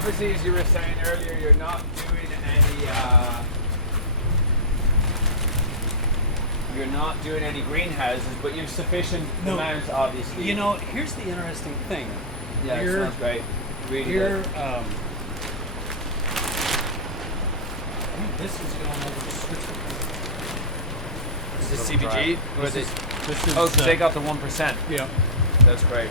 obviously, as you were saying earlier, you're not doing any greenhouses, but you've sufficient amounts, obviously. You know, here's the interesting thing. Yeah, it sounds great. Really good. This is going over to Switzerland. Is this CBG? This is because they got the 1%. Yeah. That's great.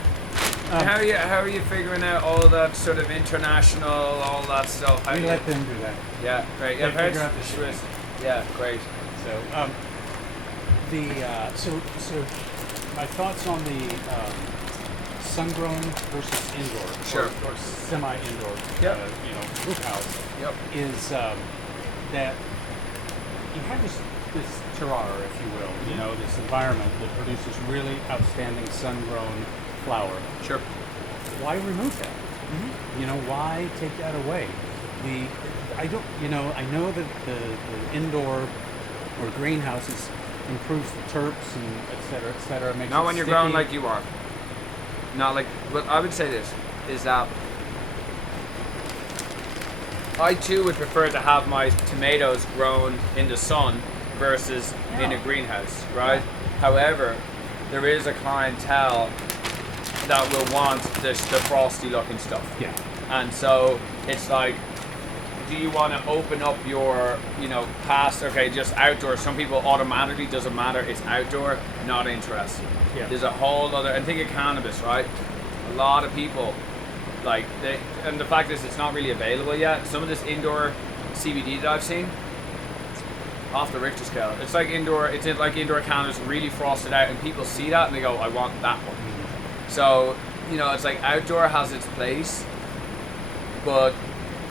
How are you figuring out all that sort of international, all that stuff? We let them do that. Yeah, great. They figure out the Swiss. Yeah, great. So, so my thoughts on the sun-grown versus indoor, or semi-indoor, hoop house, is that you have this terroir, if you will, this environment that produces really outstanding sun-grown flower. Sure. Why remove that? Why take that away? I know that the indoor or greenhouses improves the terps and et cetera, makes Not it when you're sticky. growing like you are. Not like, but I would say this, is that I too would prefer to have my tomatoes grown in the sun versus in a greenhouse, right? However, there is a clientele that will want the frosty looking stuff. Yeah. And so it's like, do you want to open up your, past, just outdoor. Some people automatically, doesn't matter, it's outdoor, not interested. Yeah. There's a whole other, and think of cannabis, right? A lot of people, and the fact is it's not really available yet. Some of this indoor CBD that I've seen, off the Richter scale. It's like indoor cannabis, really frosted out, and people see that and they go, I want that one. So, it's like outdoor has its place, but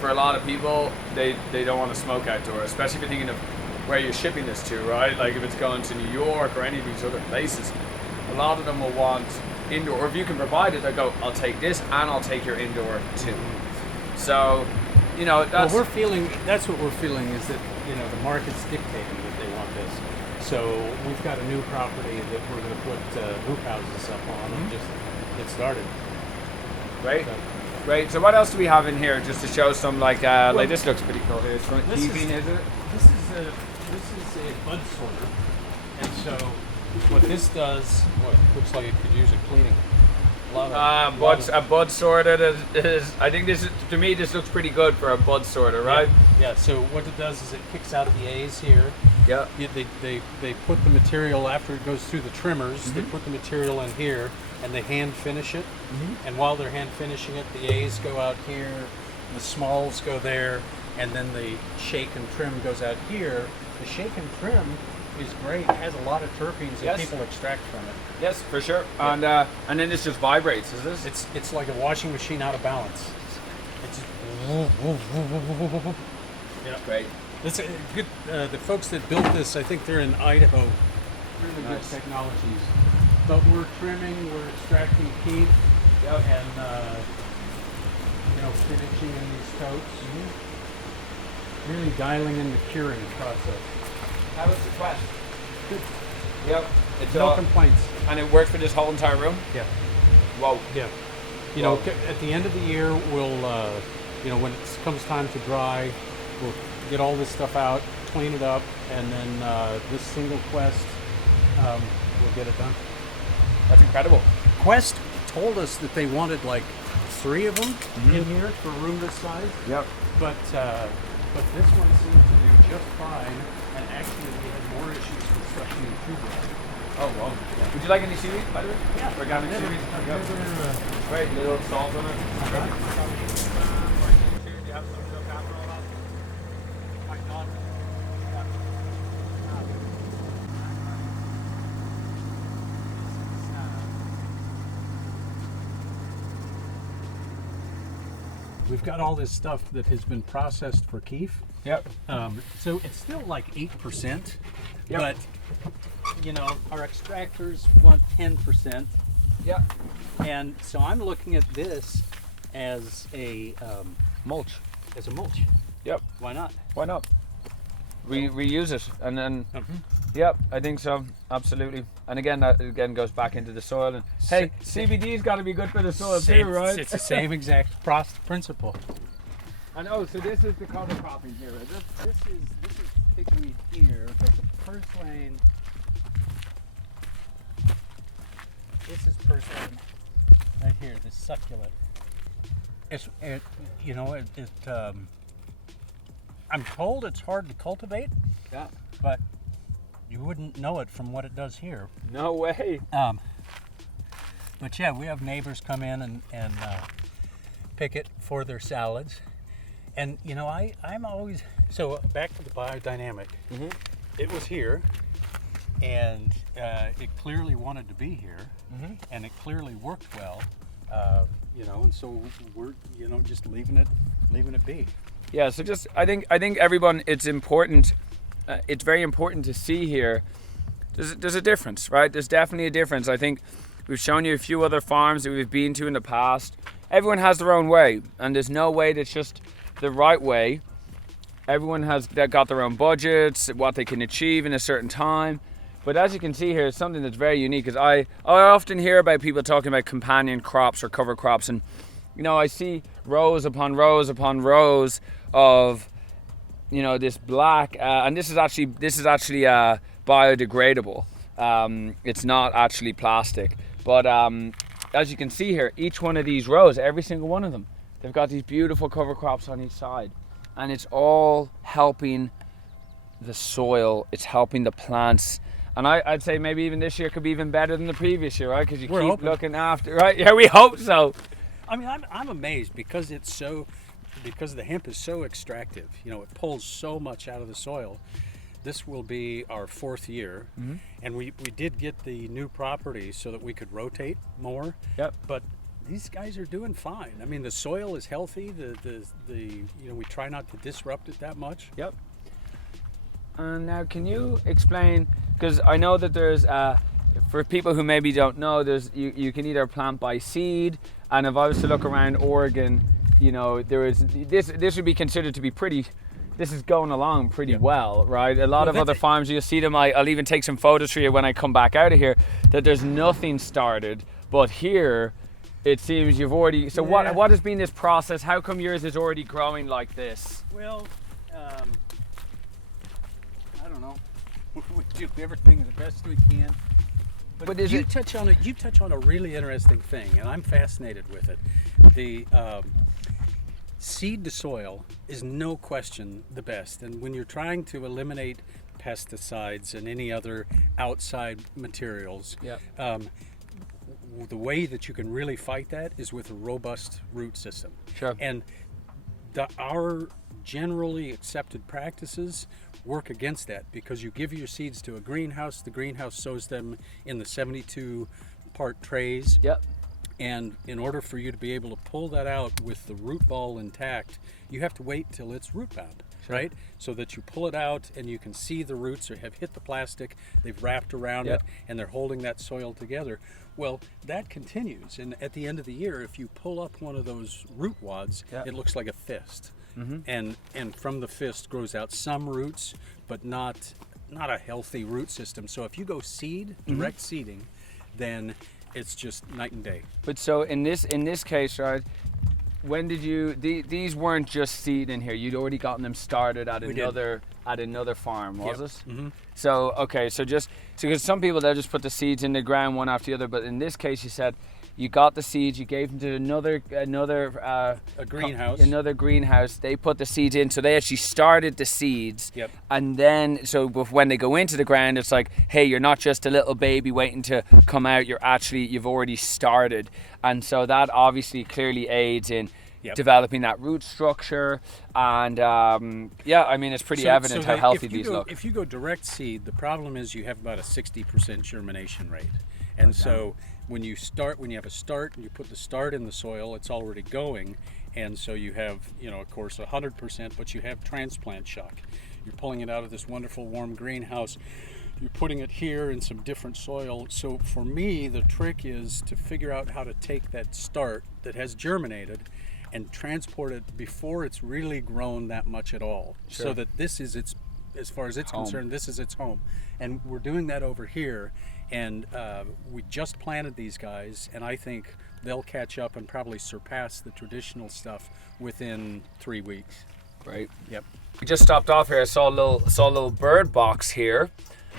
for a lot of people, they don't want to smoke outdoor, especially if you're thinking of where you're shipping this to, right? Like if it's going to New York or any of these other places, a lot of them will want indoor, or if you can provide it, they'll go, I'll take this and I'll take your indoor too. So, that's... that's what we're feeling is that, the market's dictating that they want this. So we've got a new property that we're going to put hoop houses up on and just get started. Great. Great. So what else do we have in here, just to show some this looks pretty cool here. It's from keeping, is it? This is a bud sorter, and so what this does, looks like it could use a cleaning. A bud sorter is. I think this looks pretty good for a bud sorter, right? Yeah. So what it does is it kicks out the A's here. Yeah. They put the material after it goes through the trimmers. They put the material in here and they hand finish it. And while they're hand finishing it, the A's go out here, the smalls go there, and then the shake and trim goes out here. The shake and trim is great. It has a lot of terpenes that people extract from it. Yes, for sure. And then this just vibrates, is this? It's like a washing machine out of balance. It's great. It's good. The folks that built this, I think they're in Idaho. Really good technologies. But we're trimming, we're extracting keef, and finishing in these totes. Really dialing in the curing process. How was the quest? Good. Yep. It's no complaints. And it worked for this whole entire room? Yeah. Whoa. Yeah. At the end of the year, we'll, when it comes time to dry, we'll get all this stuff out, clean it up, and then this single quest, we'll get it done. That's incredible. Quest told us that they wanted like 3 of them in here for a room this size. Yep. But this one seemed to do just fine, and actually we had more issues with stuff being too dry. Oh, wow. Yeah. Would you like any seaweed, by the way? Yeah. Organic seaweed? Great, little salt on it. We've got all this stuff that has been processed for keef. Yep. So it's still like 8%, yep. But our extractors want 10%. Yep. And so I'm looking at this as a mulch. As a mulch. Yep. Why not? Why not? We reuse it, and then yep, I think so, absolutely. And again, that goes back into the soil. And hey, CBD's got to be good for the soil too, right? It's the same exact principle. And so this is the cover cropping here, is it? This is pigweed here, but the purslane. This is purslane right here. This succulent. I'm told it's hard to cultivate. Yeah. But you wouldn't know it from what it does here. No way. But yeah, we have neighbors come in and pick it for their salads. And I'm always, so back to the biodynamic. Mm-hmm. It was here, and it clearly wanted to be here, mm-hmm. and it clearly worked well, and so we're just leaving it be. Yeah, so I think everyone, it's important. It's very important to see here. There's a difference, right? There's definitely a difference. I think we've shown you a few other farms that we've been to in the past. Everyone has their own way, and there's no way that's just the right way. Everyone has got their own budgets, what they can achieve in a certain time. But as you can see here, it's something that's very unique. Because I often hear about people talking about companion crops or cover crops, and I see rows upon rows upon rows of this black, and this is actually biodegradable. It's not actually plastic, but as you can see here, each one of these rows, every single one of them, they've got these beautiful cover crops on each side, and it's all helping the soil. It's helping the plants, and I'd say maybe even this year could be even better than the previous year, right? Because you keep looking after, right? Yeah, we hope so. I mean, I'm amazed because the hemp is so extractive. It pulls so much out of the soil. This will be our 4th year, mm-hmm. and we did get the new property so that we could rotate more. Yep. But these guys are doing fine. I mean, the soil is healthy. We try not to disrupt it that much. Yep. And now, can you explain? Because I know that there's for people who maybe don't know, you can either plant by seed, and if I was to look around Oregon, there is this would be considered to be pretty. This is going along pretty well, right? A lot of other farms, you'll see them. I'll even take some photos for you when I come back out of here. That there's nothing started, but here, it seems you've already. So what has been this process? How come yours is already growing like this? Well, I don't know. We do everything the best we can. But you touch on a really interesting thing, and I'm fascinated with it. The seed to soil is no question the best, and when you're trying to eliminate pesticides and any other outside materials, the way that you can really fight that is with a robust root system. Sure. And our generally accepted practices work against that, because you give your seeds to a greenhouse, the greenhouse sows them in the 72 part trays. Yep. And in order for you to be able to pull that out with the root ball intact, you have to wait till it's root bound, right? So that you pull it out and you can see the roots have hit the plastic, they've wrapped around it, and they're holding that soil together. Well, that continues, and at the end of the year, if you pull up one of those root wads, it looks like a fist. Mm-hmm. And from the fist grows out some roots, but not a healthy root system. So if you go direct seeding, then it's just night and day. But so in this case, right, when did you these weren't just seed in here, you'd already gotten them started at another farm, was it? Mm-hmm. So because some people, they'll just put the seeds in the ground one after the other, but in this case you said you got the seeds, you gave them to another greenhouse. Another greenhouse. They put the seeds in, so they actually started the seeds. Yep. And then, so when they go into the ground, it's like, hey, you're not just a little baby waiting to come out. You've already started, and so that obviously clearly aids in developing that root structure. And it's pretty evident how healthy these look. If you go direct seed, the problem is you have about a 60% germination rate, and so. When you have a start and you put the start in the soil, it's already going, and so you have, of course, 100%, but you have transplant shock. You're pulling it out of this wonderful warm greenhouse, you're putting it here in some different soil. So for me, the trick is to figure out how to take that start that has germinated and transport it before it's really grown that much at all, so that this is its as far as it's concerned, this is its home. And we're doing that over here. And we just planted these guys, and I think they'll catch up and probably surpass the traditional stuff within 3 weeks. Right. Yep. We just stopped off here. I saw a little bird box here,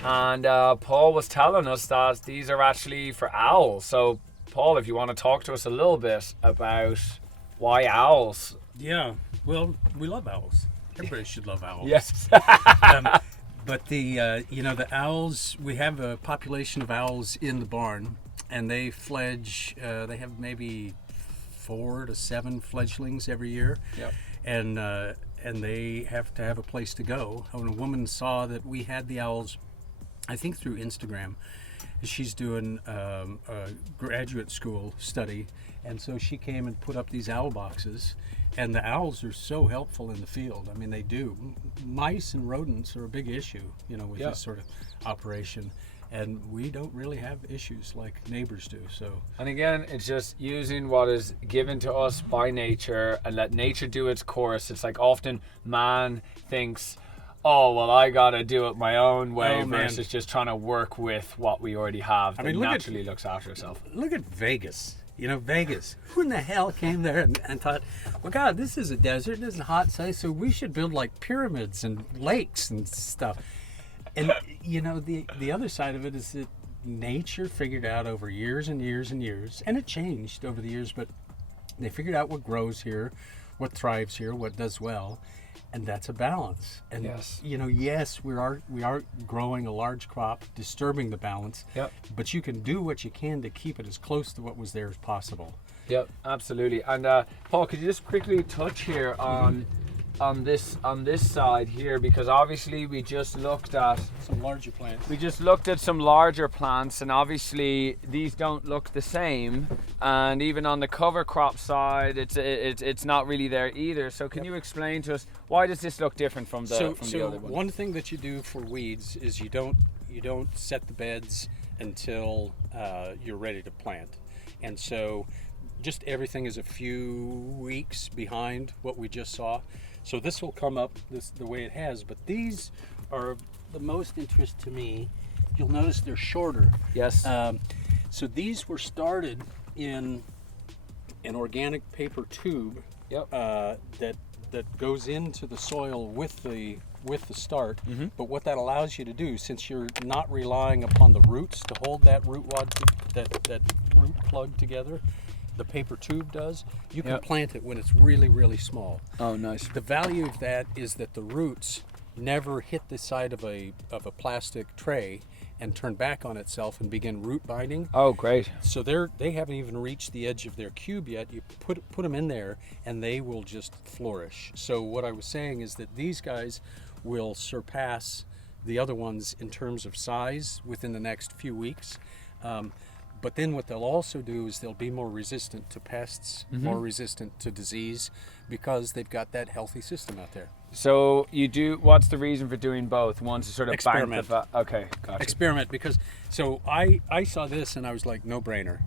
and Paul was telling us that these are actually for owls. So, Paul, if you want to talk to us a little bit about why owls. Yeah. Well, we love owls. Everybody should love owls. Yes. But the owls, we have a population of owls in the barn, and they fledge. They have maybe 4 to 7 fledglings every year. Yep. And they have to have a place to go. When a woman saw that we had the owls, I think through Instagram, she's doing a graduate school study, and so she came and put up these owl boxes, and the owls are so helpful in the field. I mean, they do. Mice and rodents are a big issue, with this sort of operation. And we don't really have issues like neighbors do. So. And again, it's just using what is given to us by nature and let nature do its course. It's like often man thinks, oh, well, I got to do it my own way versus just trying to work with what we already have that naturally looks after itself. Look at Vegas. Vegas. Who in the hell came there and thought, well, God, this is a desert, this is a hot site, so we should build like pyramids and lakes and stuff. And, the other side of it is that nature figured out over years and years and years, and it changed over the years, but they figured out what grows here, what thrives here, what does well, and that's a balance. And, yes, we are growing a large crop, disturbing the balance, but you can do what you can to keep it as close to what was there as possible. Yep, absolutely. And, Paul, could you just quickly touch here on this side here, because obviously we just looked at some larger plants. We just looked at some larger plants, and obviously these don't look the same. And even on the cover crop side, it's not really there either. So can you explain to us why does this look different from the other one? One thing that you do for weeds is you don't set the beds until you're ready to plant, and so just everything is a few weeks behind what we just saw. So this will come up the way it has, but these are the most interest to me. You'll notice they're shorter. Yes. So these were started in an organic paper tube that goes into the soil with the start. Mm-hmm. But what that allows you to do, since you're not relying upon the roots to hold that root wad, that root plug together, the paper tube does, you can plant it when it's really, really small. Oh, nice. The value of that is that the roots never hit the side of a plastic tray and turn back on itself and begin root binding. Oh, great. So they haven't even reached the edge of their cube yet. You put them in there and they will just flourish. So what I was saying is that these guys will surpass the other ones in terms of size within the next few weeks. But then what they'll also do is they'll be more resistant to pests, more resistant to disease, because they've got that healthy system out there. So what's the reason for doing both? One's to sort of experiment. Okay, gotcha. Experiment, because I saw this and I was like, no brainer.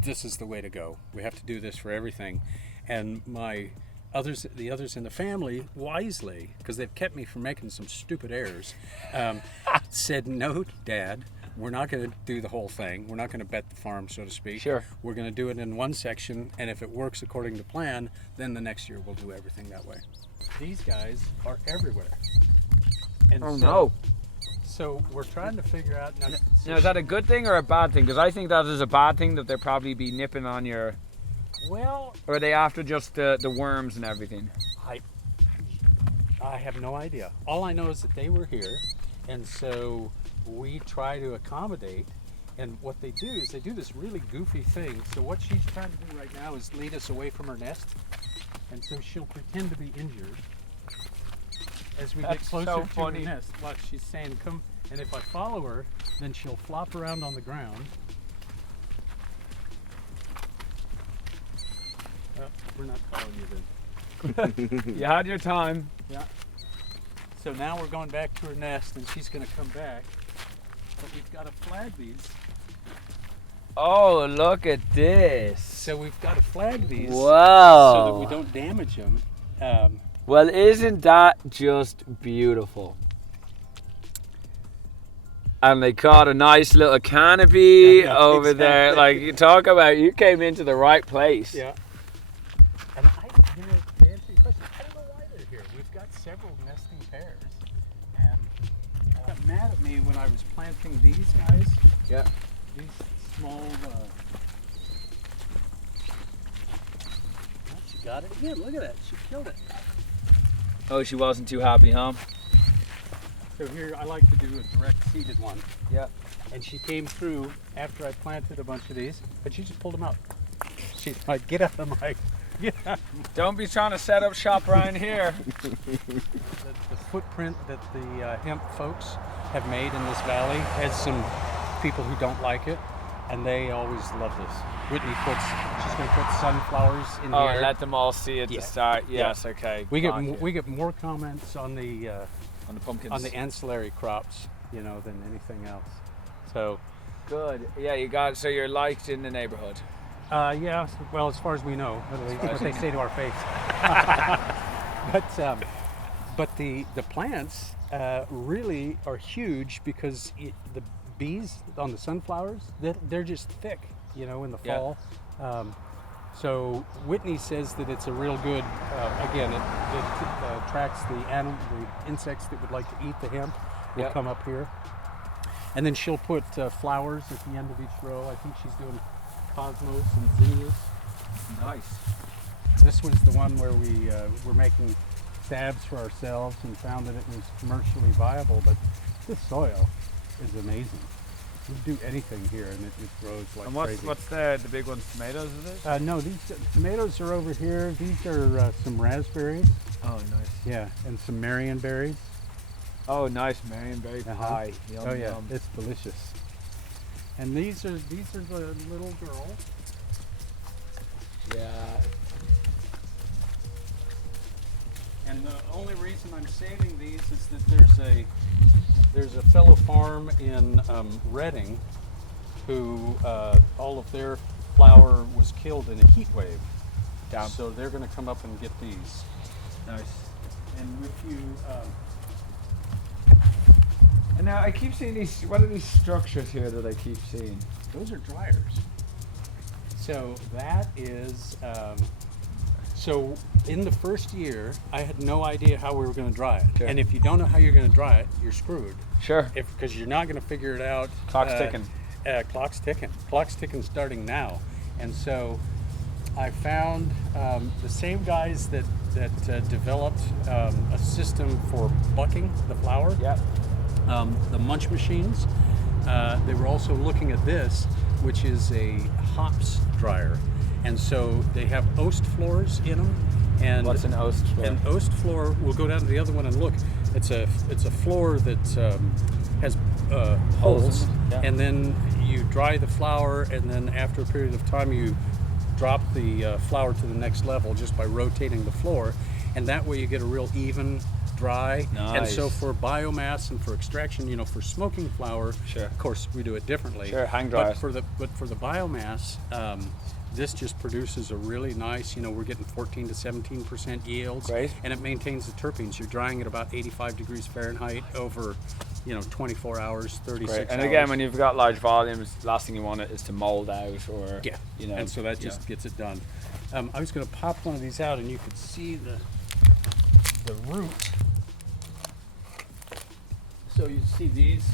This is the way to go. We have to do this for everything. And the others in the family, wisely, because they've kept me from making some stupid errors, said, no, Dad, we're not going to do the whole thing. We're not going to bet the farm, so to speak. Sure. We're going to do it in one section, and if it works according to plan, then the next year we'll do everything that way. These guys are everywhere. And so we're trying to figure out... Now, is that a good thing or a bad thing? Because I think that is a bad thing, that they'll probably be nipping on your... Well... Or are they after just the worms and everything? I have no idea. All I know is that they were here, and so we try to accommodate, and what they do is they do this really goofy thing. So what she's trying to do right now is lead us away from her nest, and so she'll pretend to be injured as we get closer to her nest. Watch, she's saying, come, and if I follow her, then she'll flop around on the ground. Oh, we're not following you then. You had your time. Yeah. So now we're going back to her nest, and she's going to come back. But we've got to flag these. Oh, look at this. So we've got to flag these. Wow. So that we don't damage them. Well, isn't that just beautiful? And they caught a nice little canopy over exactly. there. Like, you talk about, you came into the right place. Yeah. And to answer your question, I don't know why they're here. We've got several nesting pairs. And got mad at me when I was planting these guys. Yeah. These small, she got it again. Look at that. She killed it. Oh, she wasn't too happy, huh? So here I like to do a direct seeded one. Yeah. And she came through after I planted a bunch of these, but she just pulled them out. She's like, get out of my, get out. Don't be trying to set up shop around here. The footprint that the hemp folks have made in this valley has some people who don't like it, and they always love this. Whitney she's going to put sunflowers in here. Oh, and let them all see it Yeah. to start. Yes, Yeah. okay. We gotcha. get more comments on the pumpkins. on the ancillary crops, than anything else. So Good. Yeah, you got. So you're liked in the neighborhood. yeah, well, as far as we know, what they say to our face. But the plants really are huge because the bees on the sunflowers, they're just thick, in the Yeah. fall. So Whitney says that it's a real good, again, it attracts the insects that would like to eat the hemp will Yep. come up here. And then she'll put flowers at the end of each row. I think she's doing cosmos and zinnias. Nice. This was the one where we were making stabs for ourselves and found that it was commercially viable, but this soil is amazing. You do anything here and it just grows like And crazy. what's the big ones? Tomatoes, is it? No, these tomatoes are over here. These are some raspberries. Oh, nice. Yeah, and some marionberries. Oh, nice. Marionberry pie. Yum, Oh yeah, yum. it's delicious. And these are the little girl. Yeah. And the only reason I'm saving these is that there's a fellow farm in Redding who all of their flower was killed in a heat wave. Damn. So they're going to come up and get these. Nice. And if you And now I keep seeing these. What are these structures here that I keep seeing? those are dryers. So that is so in the first year, I had no idea how we were going to dry it. Sure. And if you don't know how you're going to dry it, you're screwed. Sure. Because you're not going to figure it out. Clock's ticking. Clock's ticking. Clock's ticking starting now. And so I found the same guys that developed a system for bucking the flour. Yeah. The munch machines. They were also looking at this, which is a hops dryer. And so they have oast floors in them. And What's an oast floor? An oast floor, we'll go down to the other one and look. It's a floor that has holes, Yeah. and then you dry the flour, and then after a period of time you drop the flour to the next level just by rotating the floor, and that way you get a real even dry. And so Nice. for biomass and for extraction, for smoking flour, Sure. of course we do it differently. Sure, hang But dryers. for the biomass, this just produces a really nice, we're getting 14 to 17% yields. Great. And it maintains the terpenes. You're drying at about 85 degrees Fahrenheit over, 24 hours, 36 Great. And hours. again, when you've got large volumes, last thing you want is to mold out or Yeah, and so that just gets it done. I was going to pop one of these out and you could see the root. So you see these,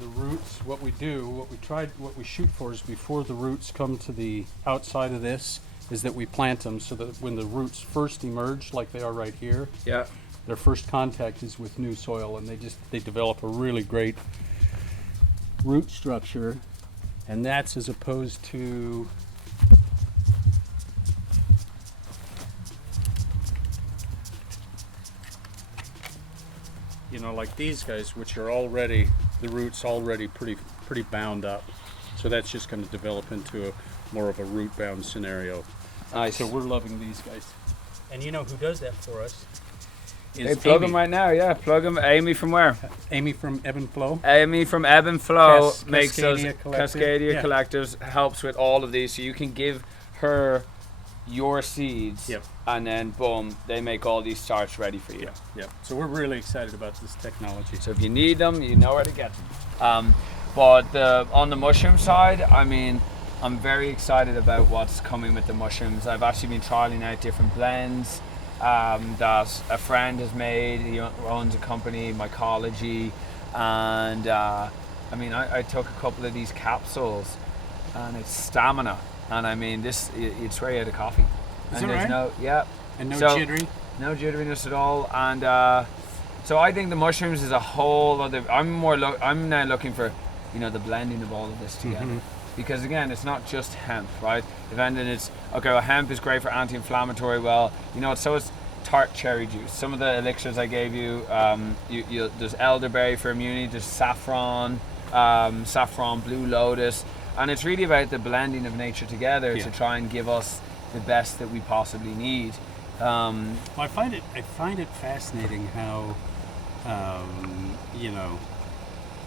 the roots, what we shoot for is before the roots come to the outside of this, is that we plant them so that when the roots first emerge, like they are right here, Yeah. their first contact is with new soil, and they develop a really great root structure, and that's as opposed to like these guys, which are already the roots already pretty bound up. So that's just going to develop into more of a root bound scenario. Nice. So we're loving these guys. And who does that for us? Hey, plug them right now, yeah. Plug them. Amy from where? Amy from Ebb and Flow. Amy from Ebb and Flow makes those Cascadia Collective. Cascadia Yeah. Collectives, helps with all of these. So you can give her your seeds, Yep. and then boom, they make all these starch ready for you. Yeah. So we're really excited about this technology. So if you need them, you know where to get them. But on the mushroom side, I mean, I'm very excited about what's coming with the mushrooms. I've actually been trialing out different blends that a friend has made. He owns a company, Mycology, and I mean, I took a couple of these capsules, and it's stamina. And I mean, you'd swear you had a coffee. Is and that there's right? And no jittery? No jitteriness at all. And so I think the mushrooms is a whole other. I'm now looking for, the blending of all of this together. Mm-hmm. Because again, it's not just hemp, right? It's okay. Well, hemp is great for anti-inflammatory. Well, so is tart cherry juice. Some of the elixirs I gave you, there's elderberry for immunity. There's saffron, blue lotus, and it's really about the blending of nature together to try and give us the best that we possibly need. Well, I find it fascinating how,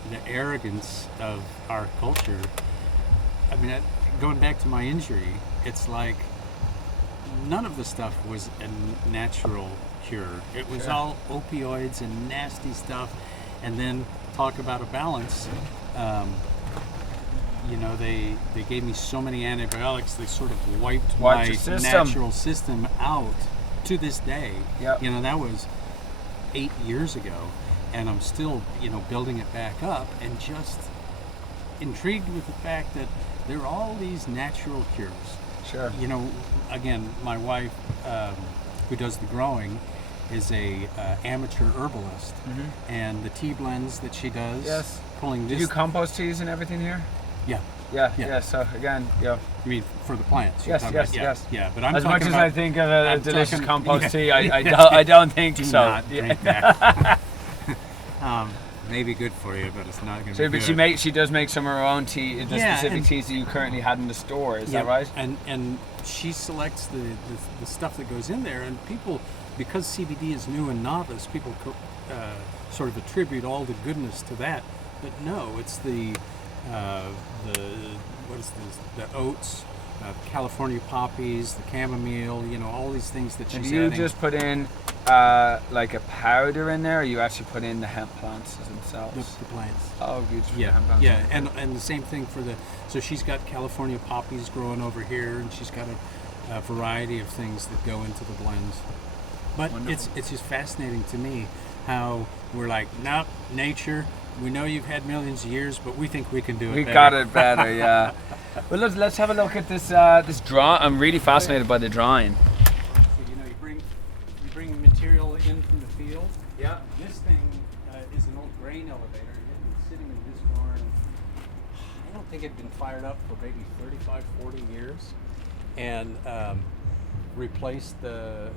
the arrogance of our culture. I mean, going back to my injury, it's like none of the stuff was a natural cure. It was all opioids and nasty stuff. And then talk about a balance. They gave me so many antibiotics, they sort of wiped my natural system out to this day. Yep. That was 8 years ago, and I'm still, building it back up, and just intrigued with the fact that there are all these natural cures. Sure. Again, my wife, who does the growing, is a amateur herbalist, and the tea blends that she does, pulling this. Do you compost teas and everything here? Yeah. So again, You mean for the plants? Yes. Yeah, but I'm as much as I think of a delicious compost tea, Yeah. I don't think Do so. not drink that. Maybe good for you, but it's not going to be good. But she does make some of her own tea, the specific teas that you currently had in the store. Is that right? And she selects the stuff that goes in there, and people, because CBD is new and novice, people sort of attribute all the goodness to that. But no, it's the oats, California poppies, the chamomile, all these things that she's adding. Do you just put in like a powder in there, or you actually put in the hemp plants themselves? The plants. Oh, beautiful. Hemp plants. Yeah, and the same thing so she's got California poppies growing over here, and she's got a variety of things that go into the blends. But it's just fascinating to me how we're like, nope, nature. We know you've had millions of years, but we think we can do it better. We got it better, yeah. Well, let's have a look at this draw. I'm really fascinated by the drawing. So, you bring material in from the field. Yeah. This thing is an old grain elevator. It had been sitting in this barn. I don't think it had been fired up for maybe 35, 40 years. And replaced the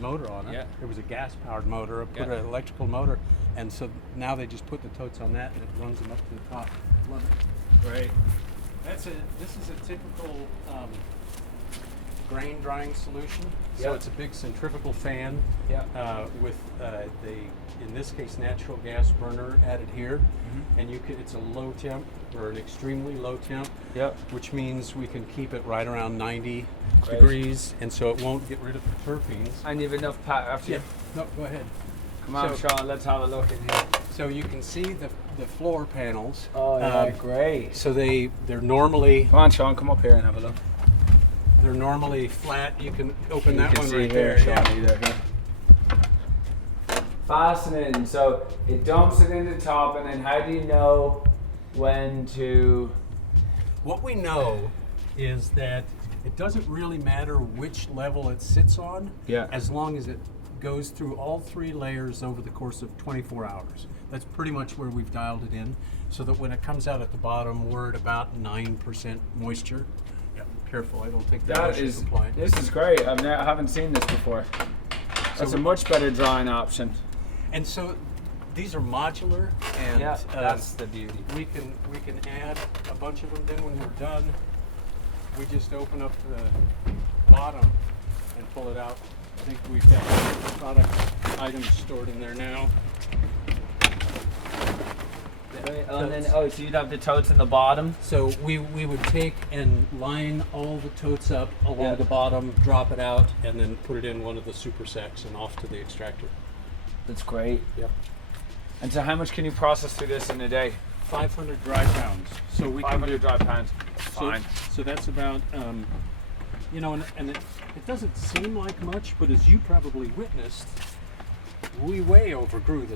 motor on it. Yeah. It was a gas-powered motor. I put an electrical motor, and so now they just put the totes on that, and it runs them up to the top. Love it. Great. This is a typical grain drying solution. So it's a big centrifugal fan with in this case, natural gas burner added here, and it's a low temp or an extremely low temp, which means we can keep it right around 90 degrees, and so it won't get rid of the terpenes. And you have enough after you? No, go ahead. Come on, Sean, let's have a look in here. So you can see the floor panels. Oh, yeah, great. So they're normally... Come on, Sean, come up here and have a look. They're normally flat. You can open that one right there. there. Fascinating. So it dumps it in the top, and then how do you know when to... What we know is that it doesn't really matter which level it sits on, as long as it goes through all 3 layers over the course of 24 hours. That's pretty much where we've dialed it in, so that when it comes out at the bottom, we're at about 9% moisture. Careful, I don't take that as applied. This is great. I haven't seen this before. That's a much better drying option. And so these are modular, and that's the beauty. We can add a bunch of them. Then when we're done, we just open up the bottom and pull it out. I think we've got product items stored in there now. Okay, and then so you'd have the totes in the bottom. So we would take and line all the totes up along the bottom, drop it out, and then put it in one of the super sacks and off to the extractor. That's great. Yep. And so how much can you process through this in a day? 500 dry pounds. So we 500 dry pounds. so, Fine. so that's about, you know, and it doesn't seem like much, but as you probably witnessed, we way overgrew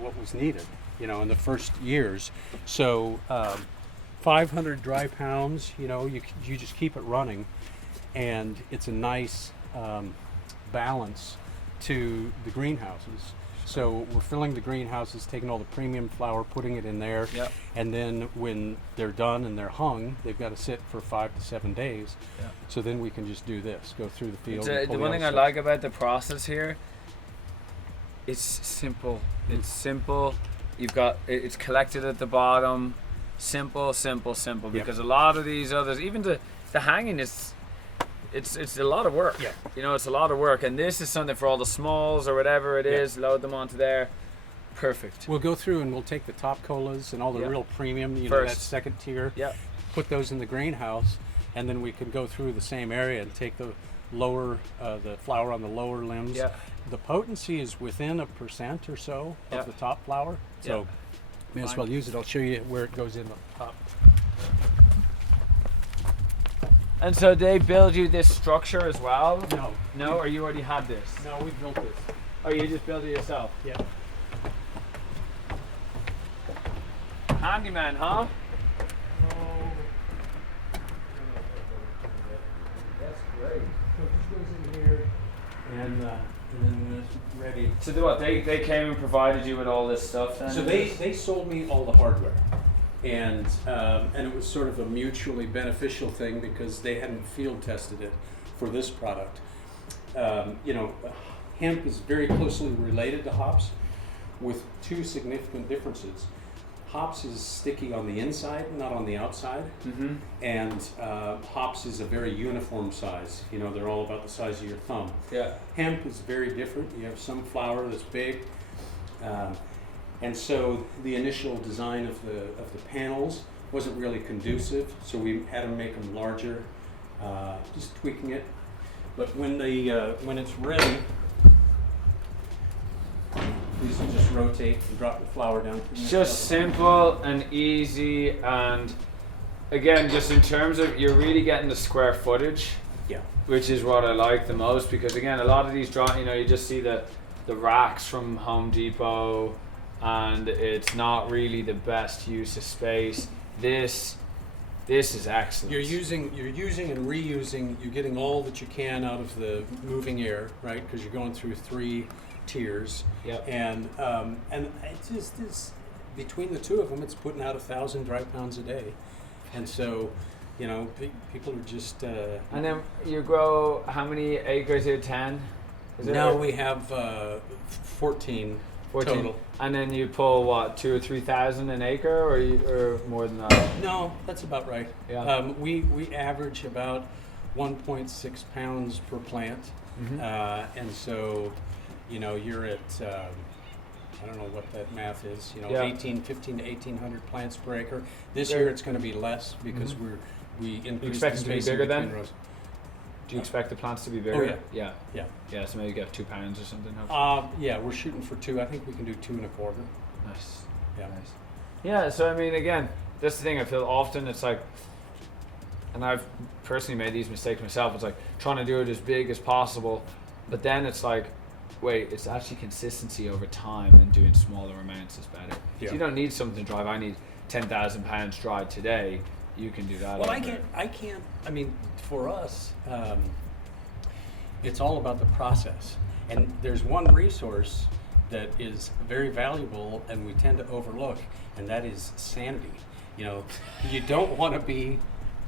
what was needed, you know, in the first years. So 500 dry pounds, you know, you just keep it running, and it's a nice balance to the greenhouses. So we're filling the greenhouses, taking all the premium flower, putting it in there, Yep. and then when they're done and they're hung, they've got to sit for 5 to 7 days. Yeah. So then we can just do this, go through the field. The one thing I like about the process here, it's simple. It's simple. You've got it's collected at the bottom. Simple, simple, simple. Yep. Because a lot of these others, even the hanging is, it's a lot of work. Yeah. You know, it's a lot of work, and this is something for all the smalls or whatever it is. Load them onto there. Perfect. We'll go through and we'll take the top colas and all the real premium, you know, First. that second tier. Yep. Put those in the greenhouse, and then we can go through the same area and take the lower, the flower on the lower limbs. Yeah. The potency is within 1% or so of the top flower, so may as well use it. I'll show you where it goes in the top. And so they build you this structure as well? No. No, or you already had this? No, we built this. Oh, you just built it yourself? Yeah. Handyman, huh? That's great. So it just goes in here, and then when it's ready. So they came and provided you with all this stuff then? So they sold me all the hardware, and it was sort of a mutually beneficial thing because they hadn't field tested it for this product. You know, hemp is very closely related to hops, with two significant differences. Hops is sticky on the inside, not on the outside, and hops is a very uniform size. You know, they're all about the size of your thumb. Yeah. Hemp is very different. You have some flower that's big, and so the initial design of the panels wasn't really conducive. So we had to make them larger, just tweaking it. But when it's ready, these will just rotate and drop the flower down. Just simple and easy, and again, just in terms of you're really getting the square footage. Yeah. Which is what I like the most, because again, a lot of these you know, you just see the racks from Home Depot, and it's not really the best use of space. This is excellent. You're using and reusing. You're getting all that you can out of the moving air, right? Because you're going through 3 tiers. Yep. And it's just this, between the two of them, it's putting out 1,000 dry pounds a day, and so, you know, people are just. And then you grow how many acres here? 10. Now we have 14 total. And then you pull what, 2,000 or 3,000 an acre, or more than that? No, that's about right. Yeah. We average about 1.6 pounds per plant, and so, you know, you're at I don't know what that math is. You know, 15 to 1,800 plants per acre. This year it's going to be less because we increased You expect the it to be spacing bigger between then? rows. Do you expect the plants to be bigger? Yeah. Yeah, so maybe you get 2 pounds or something. Yeah, we're shooting for 2. I think we can do 2 1/4. Nice. Yeah. Nice. Yeah, so I mean, again, that's the thing. I feel often it's like, and I've personally made these mistakes myself. It's like trying to do it as big as possible, but then it's like, wait, it's actually consistency over time, and doing smaller amounts is better. Yeah. So you don't need something to drive. I need 10,000 pounds dried today. You can do that. Well, I can't. I mean, for us, it's all about the process. And there's one resource that is very valuable, and we tend to overlook, and that is sanity. You know, you don't want to be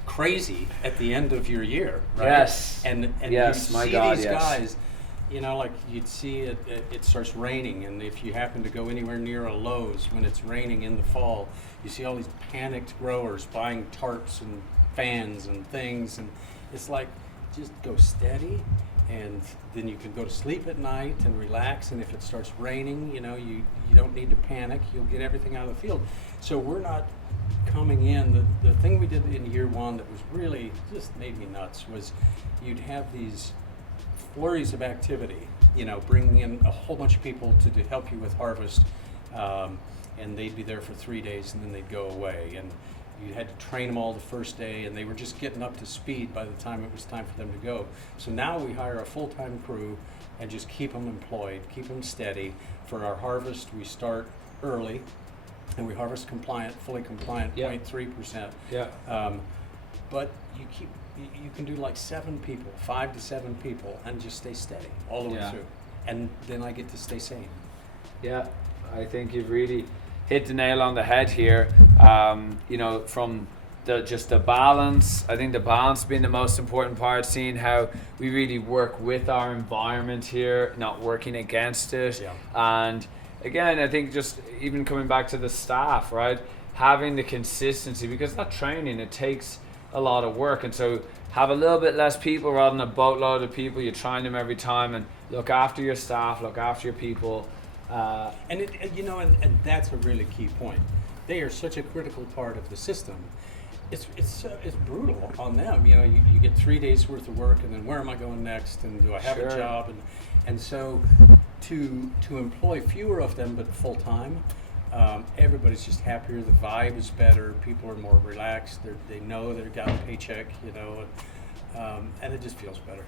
crazy at the end of your year, right? Yes. And yes, you my see God, these yes. guys. You know, like you'd see it starts raining, and if you happen to go anywhere near a Lowe's when it's raining in the fall, you see all these panicked growers buying tarps and fans and things, and it's like, just go steady, and then you can go to sleep at night and relax. And if it starts raining, you know, you don't need to panic. You'll get everything out of the field. So we're not coming in. The thing we did in year one that was really just made me nuts was you'd have these flurries of activity, you know, bringing in a whole bunch of people to help you with harvest, and they'd be there for 3 days and then they'd go away, and you had to train them all the first day, and they were just getting up to speed by the time it was time for them to go. So now we hire a full-time crew and just keep them employed, keep them steady. For our harvest, we start early, and we harvest compliant, fully compliant, 0.3%. Yeah. But you can do like 7 people, 5 to 7 people, and just stay steady all the way through. And then I get to stay sane. Yeah, I think you've really hit the nail on the head here. You know, from just the balance, I think the balance being the most important part, seeing how we really work with our environment here, not working against it. Yeah. And again, I think just even coming back to the staff, right? Having the consistency, because that training, it takes a lot of work, and so have a little bit less people rather than a boatload of people. You train them every time, and look after your staff, look after your people. And that's a really key point. They are such a critical part of the system. It's brutal on them. You know, you get 3 days worth of work, and then where am I going next? And do I have a job? And so to employ fewer of them but full time, everybody's just happier. The vibe is better. People are more relaxed. They know they've got a paycheck. You know, and it just feels better.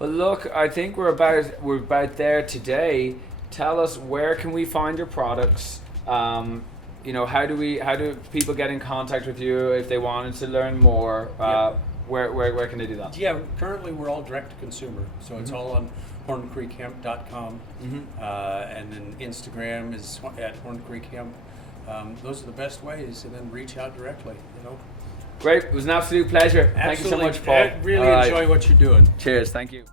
Well, look, I think we're about there today. Tell us, where can we find your products? You know, how do people get in contact with you if they wanted to learn more? Where can they do that? Yeah, currently we're all direct to consumer, so it's all on horncreekhemp.com, and then Instagram is at Horn Creek Hemp. Those are the best ways, and then reach out directly. You know. Great, it was an absolute pleasure. Thank you so much, Paul. I really enjoy what you're doing. Cheers, thank you.